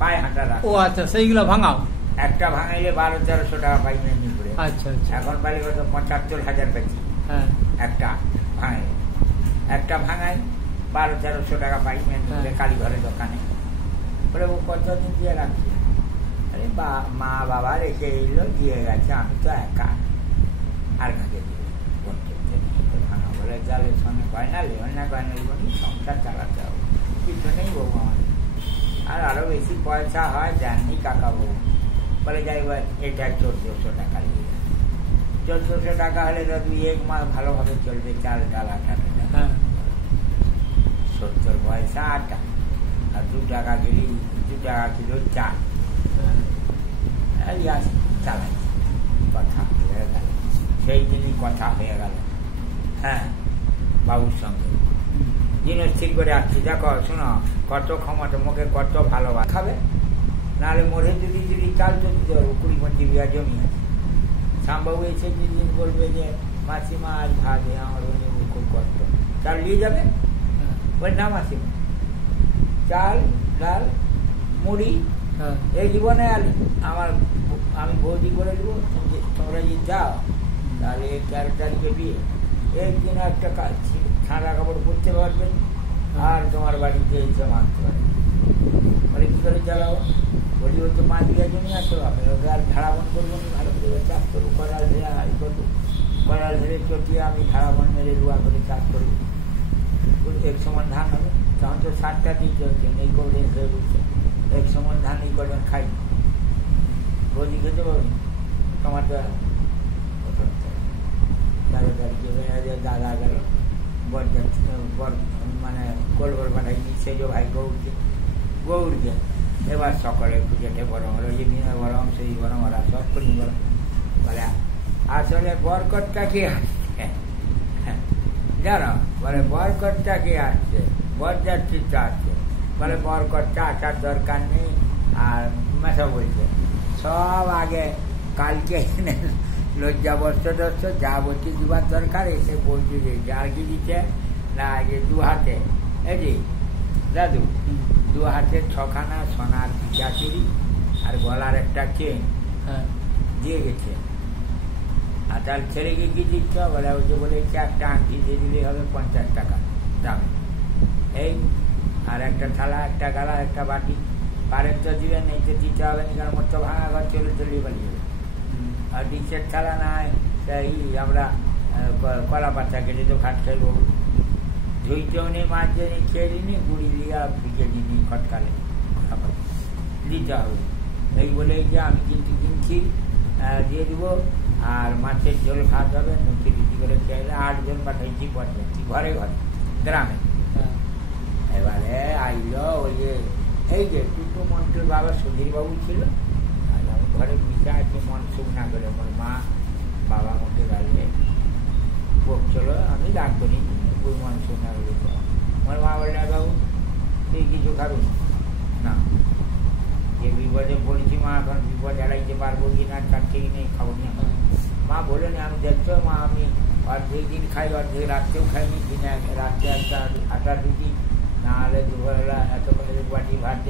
পায়ে হাঁটা রাস্তা। ও আচ্ছা, সেইগুলো ভাঙাও? একটা ভাঙাইলে 1200-1300 টাকা পাই মেদিনীপুরে। আচ্ছা আচ্ছা। এখন পাইলে কত 75,000 পাইছি। হ্যাঁ, একটা ভাঙাই, একটা ভাঙাই 1200-1300 টাকা পাই মেদিনীপুরে কালীঘরের দোকানে। বলে ও কতদিন দিয়ে রাখছি? আরে মা বাবা রেখে এলো, দিয়ে গেছে, আমি তো একা, আর কাকে দিয়ে ভাঙা? বলে জালের সঙ্গে গয়না লেবেন না, গয়না লেবেন সংসার চালাতে হবে, কিছু নেই বউ আমার। আর আরো বেশি পয়সা হয় জাননি কাকা বউ। বলে যাই এটা 1400 টাকা নিয়ে, 1400 টাকা হলে তো 2-1 মাস ভালোভাবে চলবে, চাল ডাল আটা। 70 পয়সা আটা, আর 2 টাকা কিলো, 2 টাকা কিলো চাল চালাই। কথা হয়ে গেল, সেই দিনই কথা হয়ে গেল। হ্যাঁ, বাবুর সঙ্গে জিনিস ঠিক করে আসছি। দেখো শোনো, কত ক্ষমতা, মুখে কত ভালোবাসা খাবে, নাহলে মরে যদি চাল তো দিতে পারবো। 20-25 বিঘা জমি আছে। শ্যামবাবু এসে যেদিন বলবে যে মাসিমা আজ ভাত, আমার খুব কষ্ট, চাল নিয়ে যাবে? ওই না মাসিমা, চাল ডাল মুড়ি এই জীবনে আমি বৌদি করে দেবো, তোমরা যদি যাও তাহলে 13 তারিখে বিয়ে, একদিন একটা ঠান্ডা কাপড় পরতে পারবেন, আর তোমার বাড়িতে এসে মারতে পারবেন। বলে কি করে চালাবো? বলি ওই তো 5 বিঘা জমি আছে, ওকে আর ঝাড়াবন করবো না, ভালো করে চাষ করবো, কড়াল ধরে হাই করবো, কড়াল ধরে চটিয়ে আমি ঝাড়াবন মেরে রুয়া করে চাষ করবো, এক সমান ধান হবে। তখন তো 7টা দিতে হচ্ছে, এই করে হয়ে বলছে এক সমান ধান এই করবেন, খাই রোজি খেতে পারবেন, তোমার তো 13 তারিখে দাদা গেল মানে গোলগোল পাঠাইনি, সেজ ভাই গৌরকে এবার সকলে পুজোতে বরং রোজি বিনয় বরং সেই বরং ওরা সব করি বরং। বলে আসলে বরকতটা কি আসছে জানো? বলে বরকতটা কি আসছে, বরযাত্রীটা আসছে। বলে বরকতটা আসার দরকার নেই। আর মেশা বলছে সব আগে কালকে লজ্জা বস্ত্র যা বলছে দিবার দরকার এসে পৌঁছে দিয়েছে। আর কি দিচ্ছে না, যে 2 হাতে, এই যে দাদু 2 হাতে 6খানা সোনার চাকরি আর গলার একটা চেন দিয়ে গেছে। আর তার ছেলেকে কি দিচ্ছ? বলে ওই যে বলেছে একটা আংটি দিয়ে দিলেই হবে 50 টাকা দামে, এই আর একটা থালা, একটা গালা, একটা বাটি। পারেন তো দিবেন, এই তো দিতে হবে না, কারণ মোট তো ভাঙা ঘর চলে পালিয়ে যাবে। আর ডিশের থালা নাই, সেই আমরা কলা পাতা কেটে তো খাট খাইব, ধুইতেও নেই, মাছ নেই, খেয়ে দিনি, গুড়ি লিয়া ভিজে দিনি, খটকালে দিতে হবে। এই বলে যে আমি কিন্তু কিনছি, দিয়ে দিব। আর মাছের ঝোল খাওয়া যাবে, মুখে রুটি করে খেয়ে 8 জন পাঠাইছি বরযাত্রী, ঘরে ঘরে গ্রামে। এবারে আইলো ওই যে এই যে টুটু মন্টুর বাবা সুধীর বাবু ছিল, আর আমি ঘরে মিশা আছে, মন সুখ না করে আমার মা বাবা মুখে গালে বকছিল, আমি রাগ করি, মন সুখ না করে। আমার মা বললে বাবু তুই কিছু খাবি না, যে বিপদে পড়েছি মা, এখন বিপদ এড়াইতে পারবো কিনা তার ঠিক নেই, খাবো না। মা বলে না, আমি দেখছো মা, আমি অর্ধেক দিন খাই, অর্ধেক রাত্রেও খাইনি, দিনে রাত্রে একটা 8টা রুটি, না হলে দুপুরবেলা এত করে বাটি ভাত